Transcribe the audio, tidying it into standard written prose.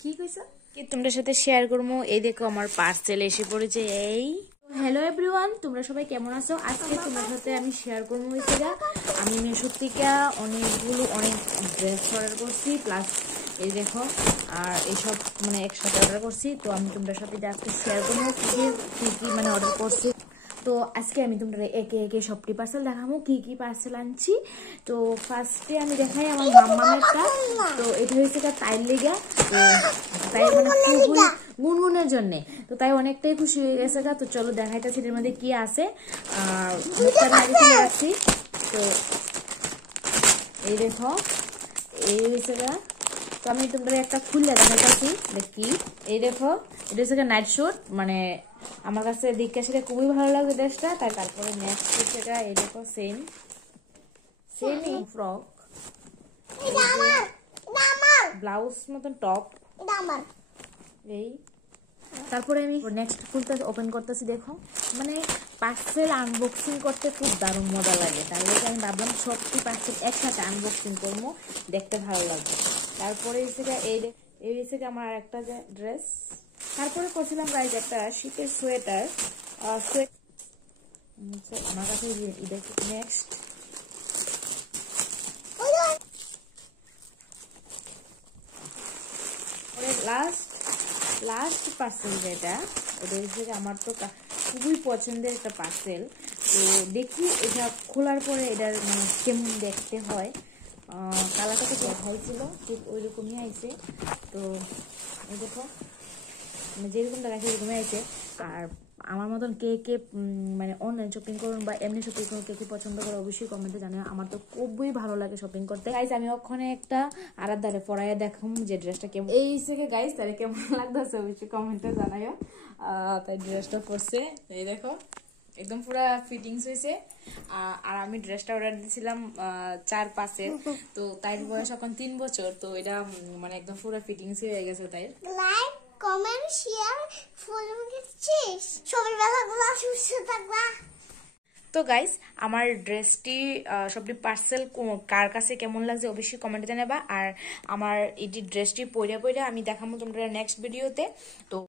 কি কইছো কি তোমাদের সাথে শেয়ার করবো। এই দেখো আমার পার্সেল এসে পড়েছে। এই হ্যালো এভরিওয়ান, তোমরা সবাই কেমন আছো? আজকে তোমার সাথে আমি শেয়ার করবো হয়েছে আমি মিশো থেকে অনেক ড্রেস অর্ডার করছি, প্লাস এই দেখো আর এইসব মানে একসাথে অর্ডার করছি। তো আমি তোমাদের সাথে আজকে শেয়ার করবো কি কি মানে অর্ডার করছি। তো আজকে আমি তোমরা একে একে সবটি পার্সেল দেখাবো কি কি পার্সেল আনছি। তো ফার্স্টে আমি দেখাই আমার মাম্মামেরটা। তো এটা হয়েছে তাইর লেগা, তো তাই মানে খুবই গুনগুনের জন্য, তো তাই অনেকটাই খুশি হয়ে গেছে গা। তো চলো দেখাইতেছি এর মধ্যে কি আছে। রাখছি। তো এই দেখো এই হয়েছে গা। তো আমি তোমরা একটা খুললে দেখাইতেছি দেখি। এই দেখো এটা হচ্ছে নাইট শুট, মানে আমার কাছে দেখতে সেটা খুবই ভালো লাগে ড্রেসটা, তাই তারপরে নেক্সট হচ্ছে এই দেখো সেমই ফ্রক, ব্লাউজ মতন টপ। এই তারপরে আমি নেক্সট খুলতে ওপেন করতেছি। দেখো মানে পার্সেল আনবক্সিং করতে খুব দারুণ মজা লাগে, তাই আমি ভাবলাম সবটি পার্সেল একসাথে আনবক্সিং করবো, দেখতে ভালো লাগবে। তারপরে এই হচ্ছে আমার একটা ড্রেস। তারপরে করছিলাম গাইজ একটা শীতের সোয়েটার। আমার কাছে নেক্সট লাস্ট পার্সেল যেটা, এটা হচ্ছে আমার তো খুবই পছন্দের একটা পার্সেল। তো দেখি এটা খোলার পরে এটার মানে কেমন দেখতে হয়। কালারটা তো হয়েছিল ঠিক ওই রকমই আইছে। তো এই দেখো মানে যেরকমটা রাখি এরকমই আইছে। আর আমার মতন কে কে মানে অনলাইন শপিং করুন বা এমনি শপিং করুন, কে কে পছন্দ করে অবশ্যই কমেন্টে জানিও। আমার তো খুবই ভালো লাগে শপিং করতে। গাইজ আমি ওখানে একটা আরাধারে পরাইয়া দেখাম যে ড্রেসটা কেমন এই থেকে গাইজ তাহলে কেমন লাগতেছে অবশ্যই কমেন্টে জানাইও। তাই ড্রেসটা পরছে এই দেখো একদম পুরা ফিটিংস হয়েছে। আর আমি ড্রেসটা অর্ডার দিয়েছিলাম 4-5-এর, তো তাই বয়স এখন 3 বছর। তো এটা মানে একদম পুরা ফিটিংস হয়ে গেছে। তাই লাইক কমেন্ট শেয়ার ফলো করছিস সবাই ভালো সুস্থ থাকবা। তো গাইস আমার ড্রেসটি সবটি পার্সেল কার কাছে কেমন লাগছে অবশ্যই কমেন্টে জানাবা। আর আমার এই ড্রেসটি পরে আমি দেখাবো তোমরা নেক্সট ভিডিওতে। তো